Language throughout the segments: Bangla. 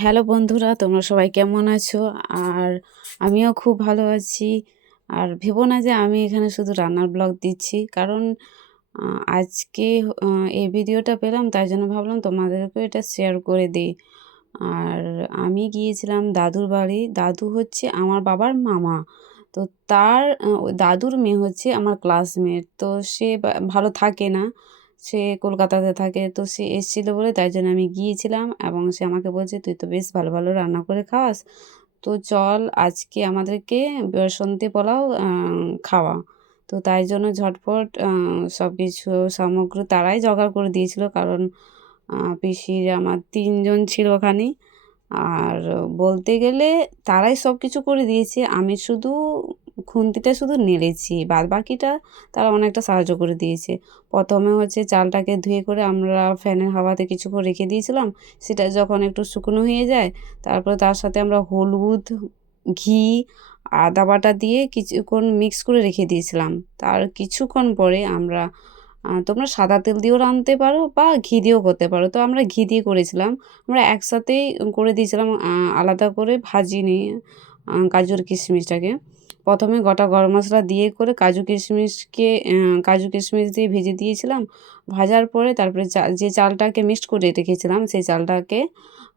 হ্যালো বন্ধুরা, তোমরা সবাই কেমন আছো? আর আমিও খুব ভালো আছি। আর ভেবো না যে আমি এখানে শুধু রান্নার ব্লগ দিচ্ছি, কারণ আজকে এই ভিডিওটা পেলাম, তাই জন্য ভাবলাম তোমাদেরকেও এটা শেয়ার করে দিই। আর আমি গিয়েছিলাম দাদুর বাড়ি। দাদু হচ্ছে আমার বাবার মামা। তো তার ওই দাদুর মেয়ে হচ্ছে আমার ক্লাসমেট। তো সে ভালো থাকে না, সে কলকাতাতে থাকে। তো সে এসেছিলো বলে তাই জন্য আমি গিয়েছিলাম, এবং সে আমাকে বলছে, তুই তো বেশ ভালো ভালো রান্না করে খাওয়াস, তো চল আজকে আমাদেরকে বাসন্তী পোলাও খাওয়া। তো তাই জন্য ঝটপট সব কিছু সামগ্রী তারাই জোগাড় করে দিয়েছিল, কারণ পিসির আমার ৩ জন ছিল ওখানে। আর বলতে গেলে তারাই সব কিছু করে দিয়েছে, আমি শুধু খুন্তিটা শুধু নেড়েছি, বাদবাকিটা তারা অনেকটা সাহায্য করে দিয়েছে। প্রথমে হচ্ছে চালটাকে ধুয়ে করে আমরা ফ্যানের হাওয়াতে কিছুক্ষণ রেখে দিয়েছিলাম। সেটা যখন একটু শুকনো হয়ে যায়, তারপরে তার সাথে আমরা হলুদ, ঘি, আদা বাটা দিয়ে কিছুক্ষণ মিক্স করে রেখে দিয়েছিলাম। তার কিছুক্ষণ পরে আমরা তোমরা সাদা তেল দিয়েও রাঁধতে পারো বা ঘি দিয়েও করতে পারো। তো আমরা ঘি দিয়ে করেছিলাম। আমরা একসাথেই করে দিয়েছিলাম, আলাদা করে ভাজিনি কাজু আর কিশমিশটাকে। প্রথমে গোটা গরম মশলা দিয়ে করে কাজু কিশমিশ দিয়ে ভেজে দিয়েছিলাম। ভাজার পরে তারপরে যে চালটাকে মিক্সড করে রেখেছিলাম, সেই চালটাকে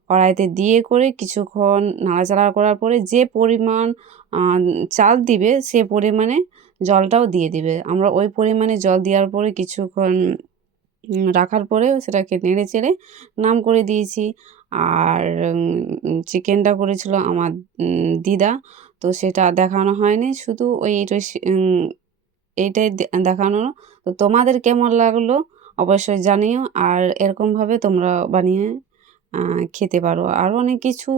কড়াইতে দিয়ে করে কিছুক্ষণ নাড়াচাড়া করার পরে যে পরিমাণ আ চাল দিবে সে পরিমাণে জলটাও দিয়ে দিবে। আমরা ওই পরিমাণে জল দেওয়ার পরে কিছুক্ষণ রাখার পরে সেটাকে নেড়ে-চেড়ে নাম করে দিয়েছি। আর চিকেনটা করেছিল আমার দিদা। তো সেটা দেখানো হয়নি। শুধু ওই এইটাই দেখানো। তো তোমাদের কেমন লাগলো অবশ্যই জানিও। আর এরকমভাবে তোমরা বানিয়ে আ খেতে পারো। আরও অনেক কিছু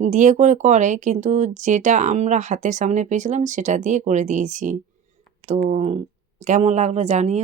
দিয়ে করে, কিন্তু যেটা আমরা হাতের সামনে পেয়েছিলাম সেটা দিয়ে করে দিয়েছি। তো কেমন লাগলো জানিও।